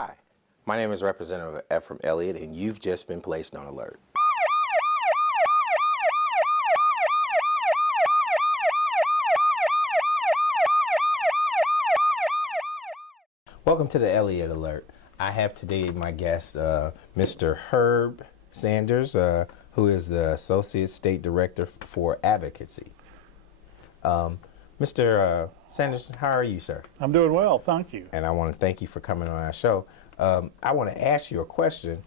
Hi, my name is Representative F from Elliott, and you've just been placed on alert. Welcome to the Elliott Alert. I have today my guest, Mr. Herb Sanders, who is the Associate State Director for Advocacy. Mr. Sanderson, how are you, sir? I'm doing well, thank you. And I want to thank you for coming on our show. I want to ask you a question.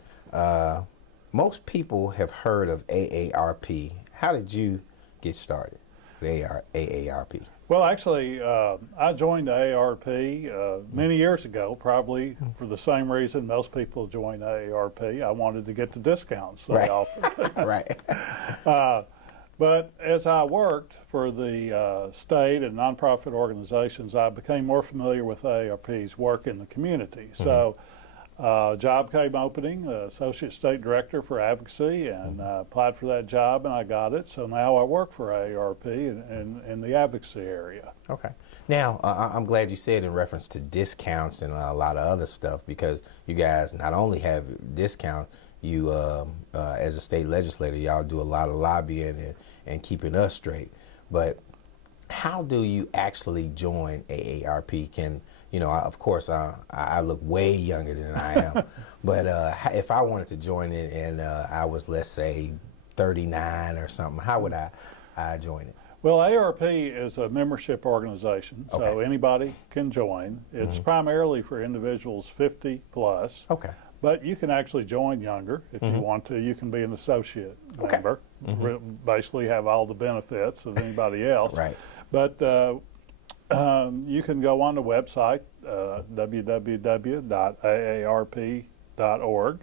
Most people have heard of AARP. How did you get started with AARP? Well, actually, I joined the AARP many years ago, probably for the same reason most people join AARP. I wanted to get the discounts they offered. Right. But as I worked for the state and nonprofit organizations, I became more familiar with AARP's work in the community. So a job came opening, Associate State Director for Advocacy, and I applied for that job and I got it. So now I work for AARP in the advocacy area. Okay. Now, I'm glad you said in reference to discounts and a lot of other stuff, because you guys not only have discounts, you, as a state legislator, y'all do a lot of lobbying and keeping us straight. But how do you actually join AARP? Of course, I look way younger than I am, but if I wanted to join it and I was, let's say, 39 or something, how would I join it? Well, AARP is a membership organization, so Okay. anybody can join. It's primarily for individuals 50 plus. Okay. But you can actually join younger if you want to. You can be an associate member, basically have all the benefits of anybody else. Right. But you can go on the website, www.aarp.org,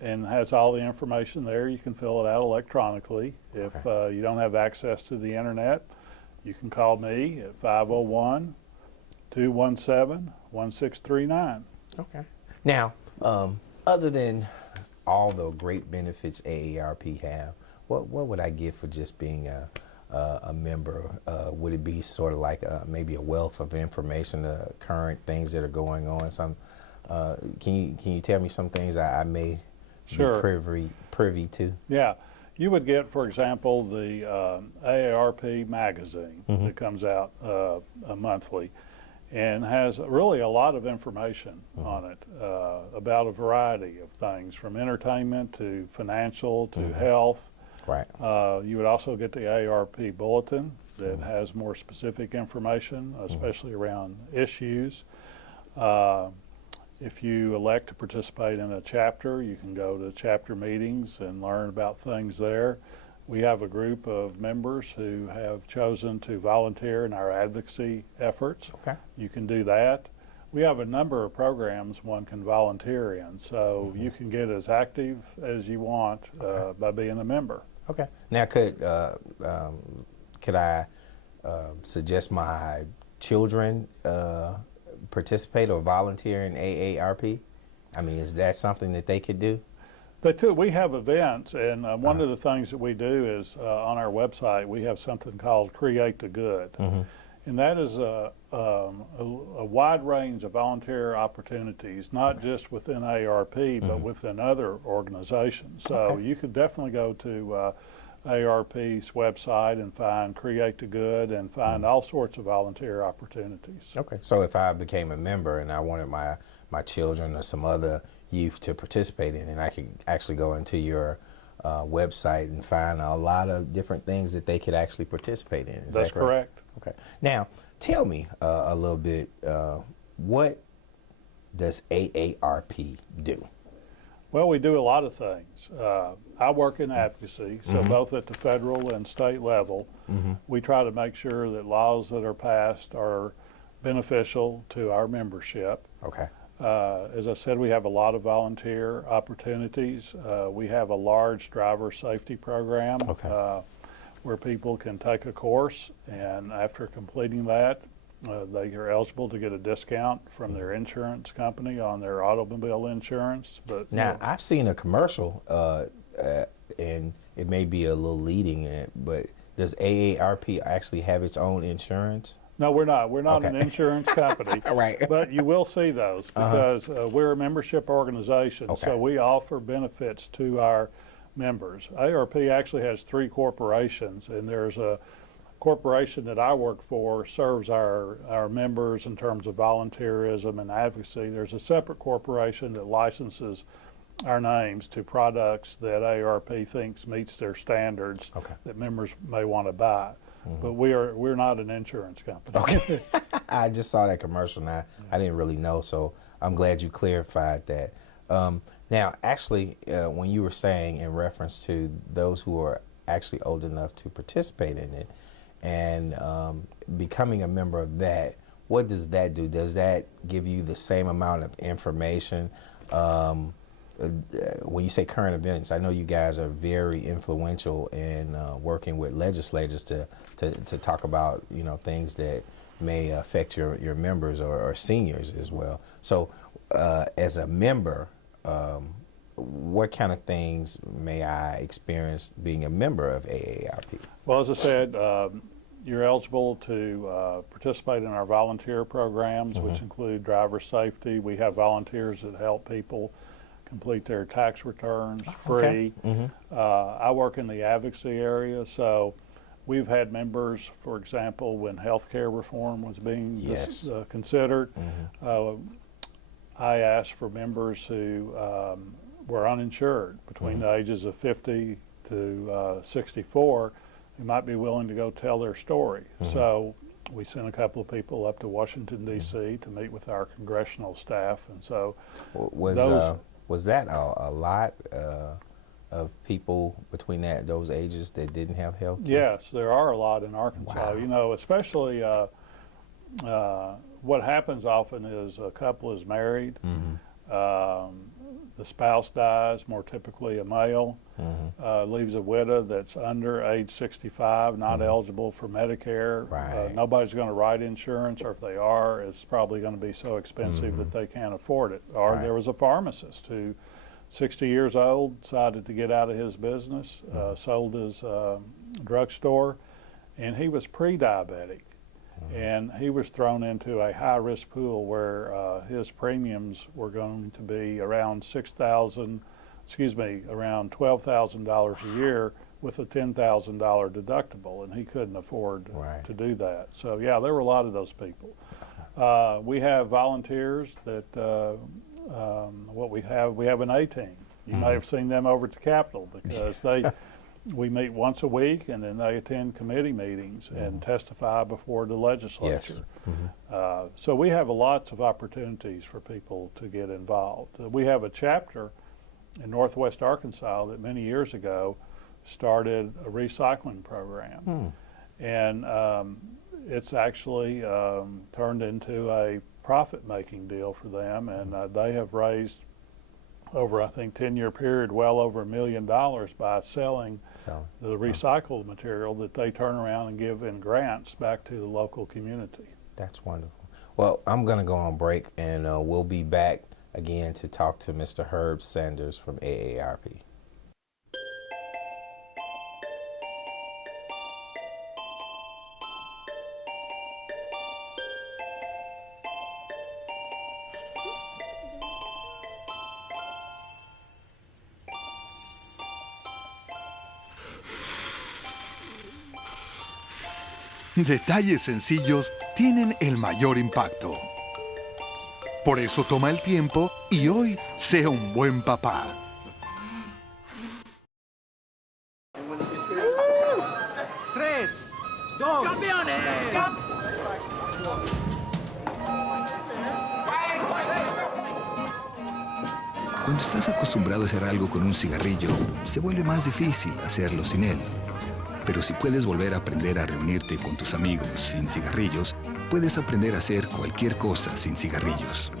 and has all the information there. You can fill it out electronically. If you don't have access to the internet, you can call me at 501-217-1639. Okay. Now, other than all the great benefits AARP have, what would I get for just being a member? Would it be sort of like maybe a wealth of information, current things that are going on? Can you tell me some things I may be privy to? Yeah. You would get, for example, the AARP magazine that comes out monthly, and has really a lot of information on it about a variety of things, from entertainment to financial to health. Right. You would also get the AARP bulletin that has more specific information, especially around issues. If you elect to participate in a chapter, you can go to chapter meetings and learn about things there. We have a group of members who have chosen to volunteer in our advocacy efforts. Okay. You can do that. We have a number of programs one can volunteer in, so you can get as active as you want by being a member. Okay. Now, could I suggest my children participate or volunteer in AARP? I mean, is that something that they could do? We have events, and one of the things that we do is on our website we have something called Create the Good, and that is a wide range of volunteer opportunities, not just within AARP, but within other organizations. So you could definitely go to AARP's website and find Create the Good and find all sorts of volunteer opportunities. Okay. So if I became a member and I wanted my children or some other youth to participate in, and I could actually go into your website and find a lot of different things that they could actually participate in. Is That's that correct? correct. Okay. Now, tell me a little bit, what does AARP do? Well, we do a lot of things. I work in advocacy, so both at the federal and state level, we try to make sure that laws that are passed are beneficial to our membership. Okay. As I said, we have a lot of volunteer opportunities. We have a large driver safety program where people can take a course, and after completing that, they are eligible to get a discount from their insurance company on their automobile insurance. But now, I've seen a commercial, and it may be a little leading, but does AARP actually have its own insurance? No, we're not. We're not Okay. an insurance company. Right. But you will see those because we're a membership organization. Okay. So we offer benefits to our members. ARP actually has 3 corporations, and there's a corporation that I work for serves our members in terms of volunteerism and advocacy. There's a separate corporation that licenses our names to products that ARP thinks meets their standards that members may want to buy. But we're not an insurance company. Okay. I just saw that commercial now. I didn't really know, so I'm glad you clarified that. Now, actually, when you were saying in reference to those who are actually old enough to participate in it and becoming a member of that, what does that do? Does that give you the same amount of information? When you say current events, I know you guys are very influential in working with legislators to talk about, you know, things that may affect your members or seniors as well. So as a member, what kind of things may I experience being a member of AARP? Well, as I said, you're eligible to participate in our volunteer programs, which include driver safety. We have volunteers that help people complete their tax returns free. I work in the advocacy area, so we've had members, for example, when healthcare reform was being considered, I asked for members who were uninsured between the ages of 50 to 64 who might be willing to go tell their story. So we sent a couple of people up to Washington, D.C. to meet with our congressional staff, and so was that a lot of people between those ages that didn't have health care? Yes, there are a lot in Arkansas. Wow. You know, especially what happens often is a couple is married, the spouse dies, more typically a male, leaves a widow that's under age 65, not eligible for Medicare. Right. Nobody's going to write insurance, or if they are, it's probably going to be so expensive that they can't afford it. Or there was a pharmacist who, 60 years old, decided to get out of his business, sold his drugstore, and he was pre-diabetic. And he was thrown into a high-risk pool where his premiums were going to be around around $12,000 a year with a $10,000 deductible, and he couldn't afford to do that. So yeah, there were a lot of those people. We have volunteers that we have an A-team. You may have seen them over at the Capitol because we meet once a week, and then they attend committee meetings and testify before the legislature. So we have lots of opportunities for people to get involved. We have a chapter in Northwest Arkansas that many years ago started a recycling program. And it's actually turned into a profit-making deal for them, and they have raised over, I think, 10-year period, well over $1 million by selling the recycled material that they turn around and give in grants back to the local community. That's wonderful. Well, I'm going to go on break, and we'll be back again to talk to Mr. Herb Sanders from AARP. Detalles sencillos tienen el mayor impacto. Por eso toma el tiempo y hoy sea un buen papá. ¡Tres! ¡Dos! ¡Campeones! Cuando estás acostumbrado a hacer algo con un cigarrillo, se vuelve más difícil hacerlo sin él. Pero si puedes volver a aprender a reunirte con tus amigos sin cigarrillos, puedes aprender a hacer cualquier cosa sin cigarrillos.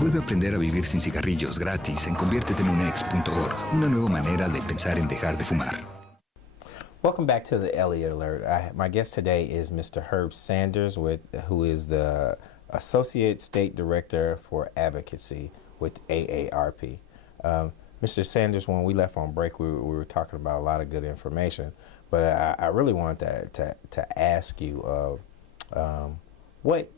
Vuelve a aprender a vivir sin cigarrillos gratis en convierteteunex.org, una nueva manera de pensar en dejar de fumar. Welcome back to the Elliott Alert. My guest today is Mr. Herb Sanders, who is the Associate State Director for Advocacy with AARP. Mr. Sanders, when we left on break, we were talking about a lot of good information. But I really wanted to ask you, What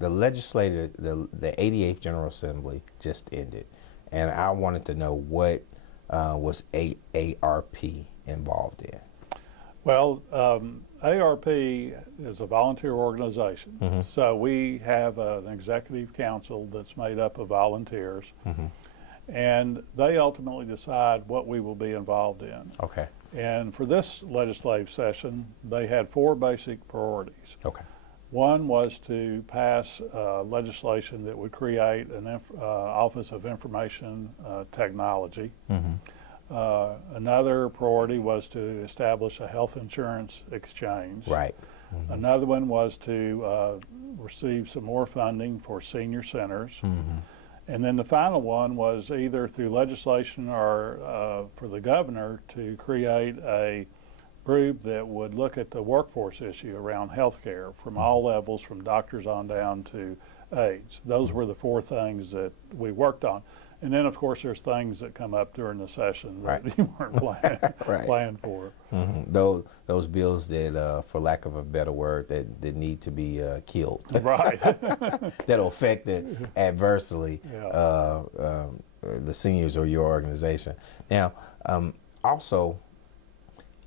the legislature, the 88th General Assembly just ended, and I wanted to know what was AARP involved in. Well, ARP is a volunteer organization, so we have an executive council that's made up of volunteers, and they ultimately decide what we will be involved in. Okay. And for this legislative session, they had 4 basic priorities. Okay. One was to pass legislation that would create an Office of Information Technology. Another priority was to establish a health insurance exchange. Right. Another one was to receive some more funding for senior centers. And then the final one was either through legislation or for the governor to create a group that would look at the workforce issue around health care from all levels, from doctors on down to aides. Those were the 4 things that we worked on. And then, of course, there's things that come up during the session that you weren't planned for. Those bills that, for lack of a better word, that need to be killed. Right. That'll affect it adversely, the seniors or your organization. Now, also,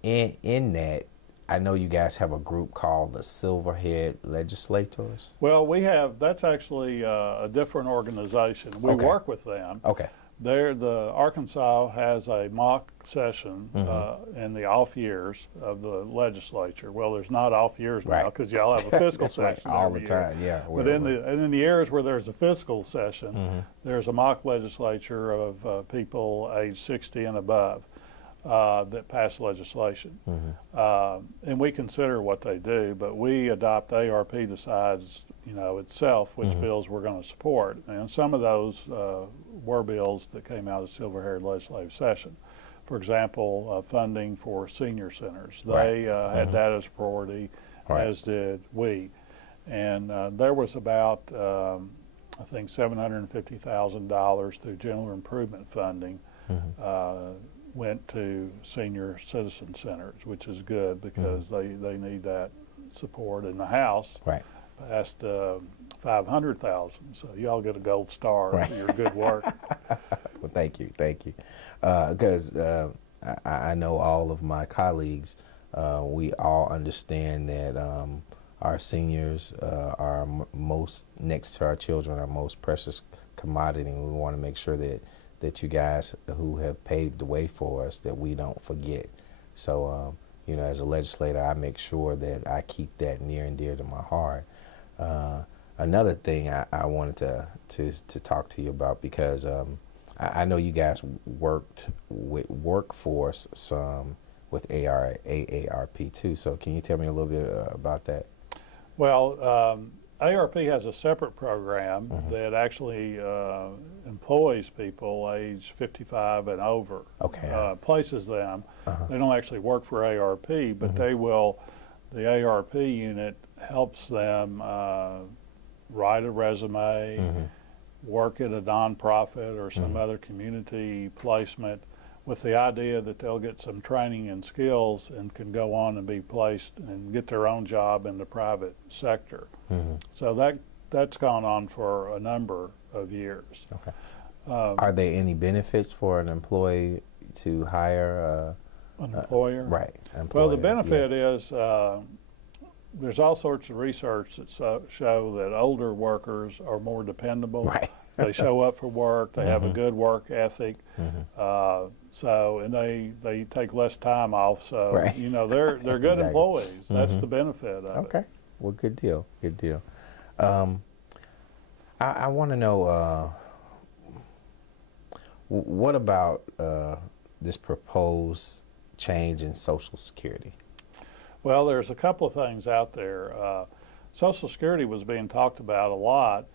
in that, I know you guys have a group called the Silverhead Legislators. Well, that's actually a different organization. We work with them. Okay. The Arkansas has a mock session in the off years of the legislature. Well, there's not off years now because y'all have a fiscal session all the every time. year. Yeah. But in the years where there's a fiscal session, there's a mock legislature of people age 60 and above. That pass legislation. And we consider what they do, but we adopt, ARP decides, itself which bills we're going to support. And some of those were bills that came out of Silver-Haired legislative session. For example, funding for senior centers. They had that as a priority, as did we. And there was about, I think, $750,000 through general improvement funding went to senior citizen centers, which is good because they need that support. In the House passed $500,000, so y'all get a gold star for your good work. Well, thank you, because I know all of my colleagues, we all understand that our seniors are most, next to our children, our most precious commodity, and we want to make sure that you guys who have paved the way for us, that we don't forget. So, as a legislator, I make sure that I keep that near and dear to my heart. Another thing I wanted to talk to you about, because I know you guys worked with workforce some with AARP too. So can you tell me a little bit about that? Well, ARP has a separate program that actually employs people age 55 and over, places them. They don't actually work for ARP, but they will, the ARP unit helps them write a resume, work at a nonprofit or some other community placement, with the idea that they'll get some training and skills and can go on and be placed and get their own job in the private sector. So that's gone on for a number of years. Are there any benefits for an employee to hire an employer? Employer, well, the benefit is there's all sorts of research that show that older workers are more dependable. They show up for work. They have a good work ethic. And they take less time off. So they're good employees. That's the benefit of it. Well, good deal. Good deal. I want to know what about this proposed change in Social Security? Well, there's a couple of things out there. Social Security was being talked about a lot.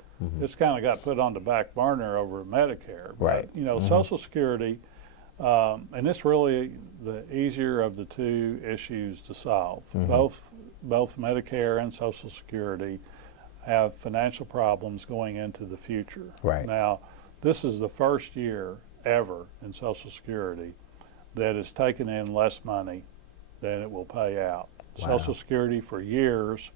It's kind of got put on the back burner over Medicare. But, Social Security, and it's really the easier of the two issues to solve. Both Medicare and Social Security have financial problems going into the future. Now, this is the first year ever in Social Security that has taken in less money than it will pay out. Social Security for years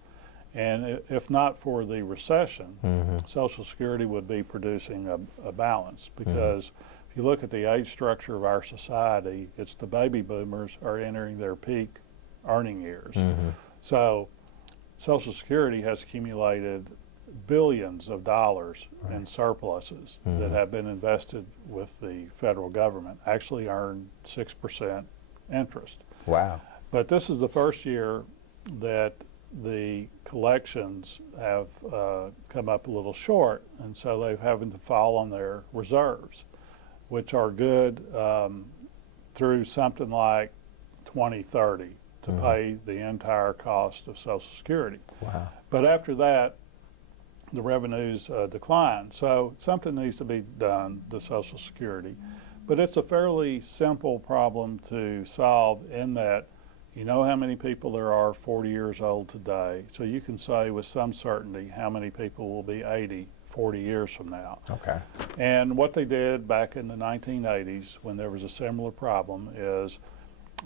And if not for the recession, Social Security would be producing a balance, because if you look at the age structure of our society, it's the baby boomers are entering their peak earning years. So Social Security has accumulated billions of dollars in surpluses that have been invested with the federal government, actually earned 6% interest. Wow. But this is the first year that the collections have come up a little short, and so they've having to fall on their reserves, which are good through something like 2030 to pay the entire cost of Social Security. Wow. But after that, the revenues decline. So something needs to be done to Social Security. But it's a fairly simple problem to solve, in that you know how many people there are 40 years old today. So you can say with some certainty how many people will be 80 40 years from now. Okay. And what they did back in the 1980s, when there was a similar problem, is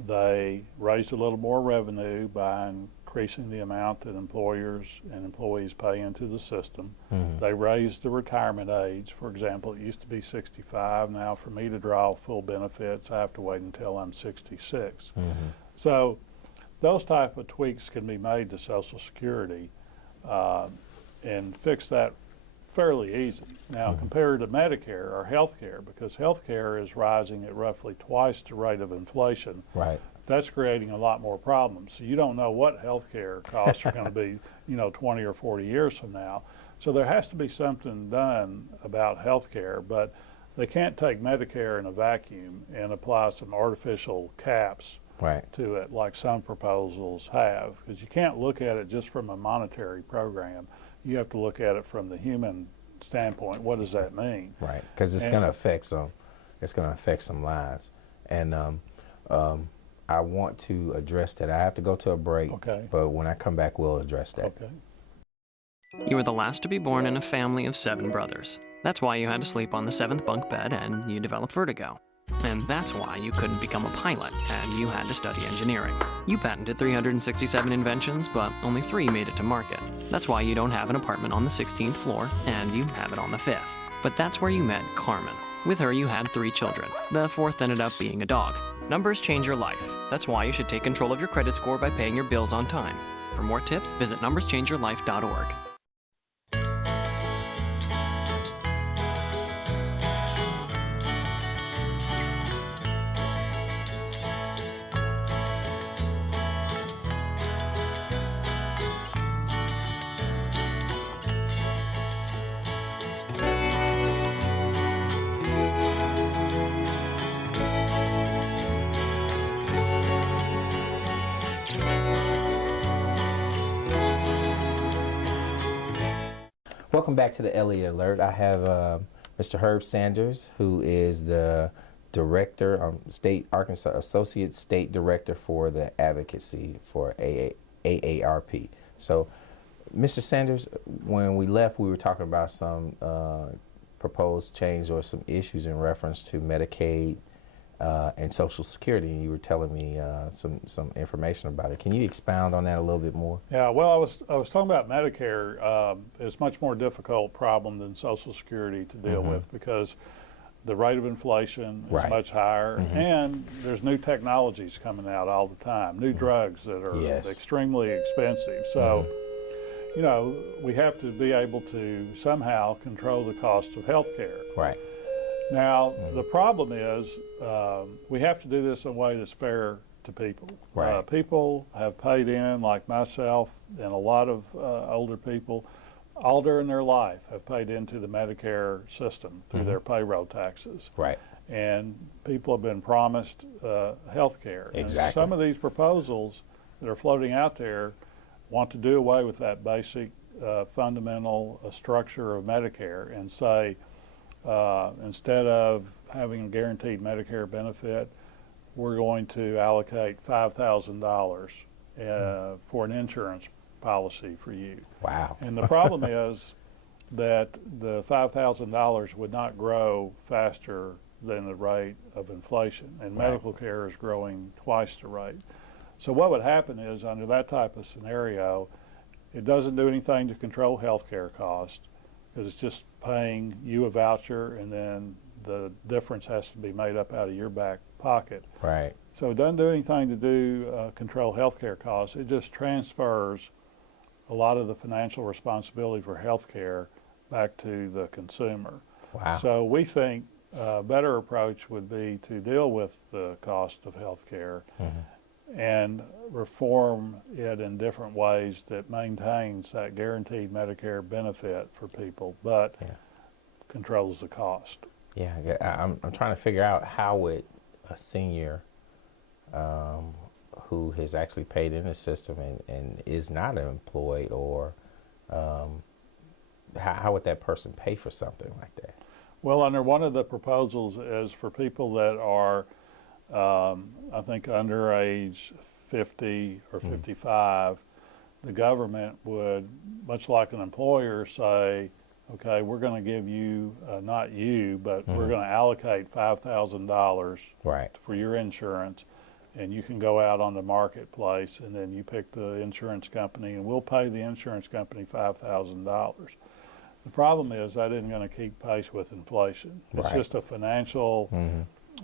they raised a little more revenue by increasing the amount that employers and employees pay into the system. They raised the retirement age. For example, it used to be 65. Now for me to draw full benefits, I have to wait until I'm 66. So those type of tweaks can be made to Social Security and fix that fairly easy. Now compared to Medicare or health care, because health care is rising at roughly twice the rate of inflation, Right. that's creating a lot more problems. So you don't know what health care costs are going to be, 20 or 40 years from now. So there has to be something done about health care, but they can't take Medicare in a vacuum and apply some artificial caps Right. to it like some proposals have, because you can't look at it just from a monetary program. You have to look at it from the human standpoint. What does that mean? Right. Because it's going to affect some. It's going to affect some lives. And I want to address that. I have to go to a break. Okay. But when I come back, we'll address that. Okay. You were the last to be born in a family of 7 brothers. That's why you had to sleep on the 7th bunk bed and you developed vertigo. And that's why you couldn't become a pilot and you had to study engineering. You patented 367 inventions, but only 3 made it to market. That's why you don't have an apartment on the 16th floor and you have it on the 5th. But that's where you met Carmen. With her, you had 3 children. The 4th ended up being a dog. Numbers change your life. That's why you should take control of your credit score by paying your bills on time. For more tips, visit numberschangeyourlife.org. Welcome back to the Elliott Alert. I have Mr. Herb Sanders, who is the director, Arkansas Associate State Director for the Advocacy for AARP. So, Mr. Sanders, when we left, we were talking about some proposed change or some issues in reference to Medicaid and Social Security, and you were telling me some information about it. Can you expound on that a little bit more? Yeah, well, I was talking about Medicare. It's a much more difficult problem than Social Security to deal with, because the rate of inflation is much higher, and there's new technologies coming out all the time, new drugs that are extremely expensive. So, we have to be able to somehow control the cost of health care. Right. Now, the problem is we have to do this in a way that's fair to people. Right. People have paid in, like myself and a lot of older people, all during their life have paid into the Medicare system through their payroll taxes. Right. And people have been promised health care. Exactly. And some of these proposals that are floating out there want to do away with that basic fundamental structure of Medicare and say, instead of having a guaranteed Medicare benefit, we're going to allocate $5,000 for an insurance policy for you. Wow. And the problem is that the $5,000 would not grow faster than the rate of inflation, and medical care is growing twice the rate. So what would happen is, under that type of scenario, It doesn't do anything to control health care costs because it's just paying you a voucher and then the difference has to be made up out of your back pocket. Right. So it doesn't do anything to do control health care costs. It just transfers a lot of the financial responsibility for health care back to the consumer. Wow. So we think a better approach would be to deal with the cost of health care and reform it in different ways that maintains that guaranteed Medicare benefit for people, but controls the cost. Yeah, I'm trying to figure out how would a senior who has actually paid in the system and is not employed, or how would that person pay for something like that? Well, under one of the proposals is for people that are, I think, under age 50 or 55, the government would, much like an employer, say, okay, we're going to give you, not you, but we're going to allocate $5,000 for your insurance, and you can go out on the marketplace and then you pick the insurance company and we'll pay the insurance company $5,000. The problem is that isn't going to keep pace with inflation. It's just a financial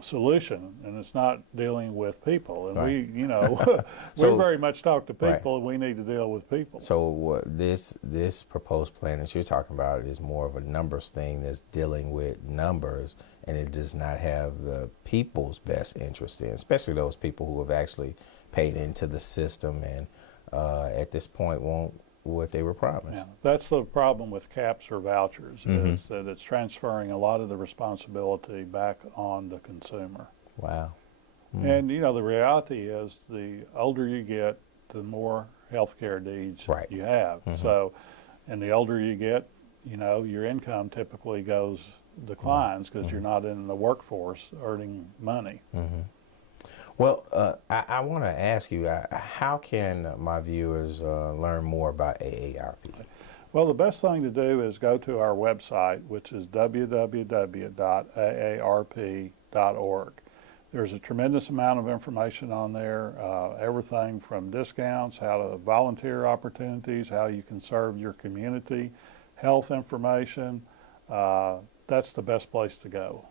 solution, and it's not dealing with people. And we, you know, we very much talk to people, and we need to deal with people. So this proposed plan that you're talking about is more of a numbers thing that's dealing with numbers, and it does not have the people's best interest in, especially those people who have actually paid into the system and at this point won't what they were promised. Yeah, that's the problem with caps or vouchers, is that it's transferring a lot of the responsibility back on the consumer. Wow. And you know, the reality is the older you get, the more health care needs you have. So, and the older you get, you know, your income typically declines because you're not in the workforce earning money. Well, I want to ask you, how can my viewers learn more about AARP? Well, the best thing to do is go to our website, which is www.aarp.org. There's a tremendous amount of information on there, everything from discounts, how to volunteer opportunities, how you can serve your community, health information. That's the best place to go.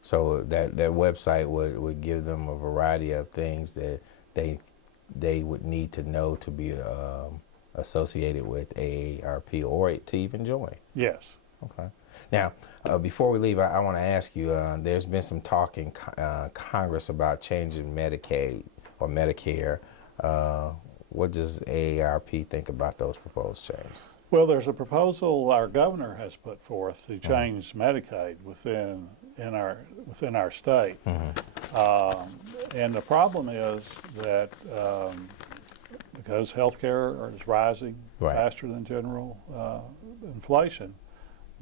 So that website would give them a variety of things that they would need to know to be associated with AARP or to even join. Yes. Okay. Now, before we leave, I want to ask you, there's been some talk in Congress about changing Medicaid or Medicare. What does AARP think about those proposed changes? Well, there's a proposal our governor has put forth to change Medicaid within our state. And the problem is that because healthcare is rising faster than general inflation,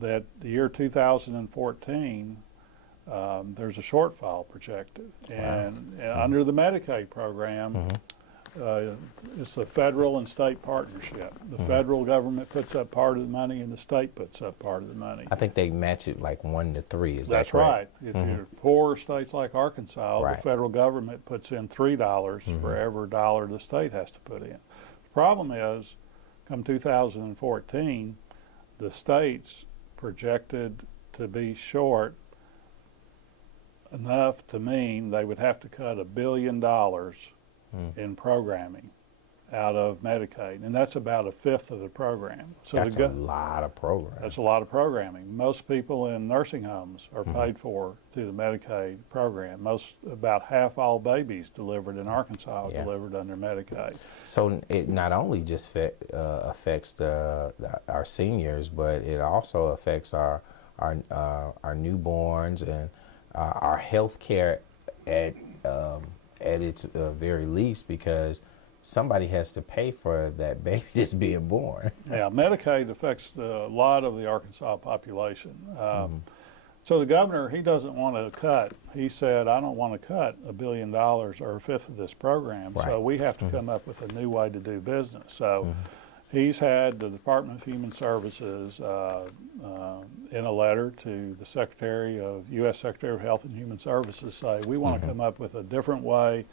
that the year 2014, there's a shortfall projected. And under the Medicaid program, it's a federal and state partnership. The federal government puts up part of the money and the state puts up part of the money. I think they match it like 1 to 3. Is That's that correct? right. If you're poor states like Arkansas, the federal government puts in $3 for every dollar the state has to put in. The problem is, come 2014, the states projected to be short enough to mean they would have to cut $1 billion in programming out of Medicaid, and that's about 1/5 of the program. So that's a lot of programming. That's a lot of programming. Most people in nursing homes are paid for through the Medicaid program. About half all babies delivered in Arkansas are delivered under Medicaid. So it not only just affects our seniors, but it also affects our newborns and our health care at its very least, because somebody has to pay for that baby that's being born. Yeah, Medicaid affects a lot of the Arkansas population. So the governor, he doesn't want to cut. He said, I don't want to cut $1 billion or 1/5 of this program. So we have to come up with a new way to do business. So he's had the Department of Human Services in a letter to the U.S. Secretary of Health and Human Services say, we want to come up with a different way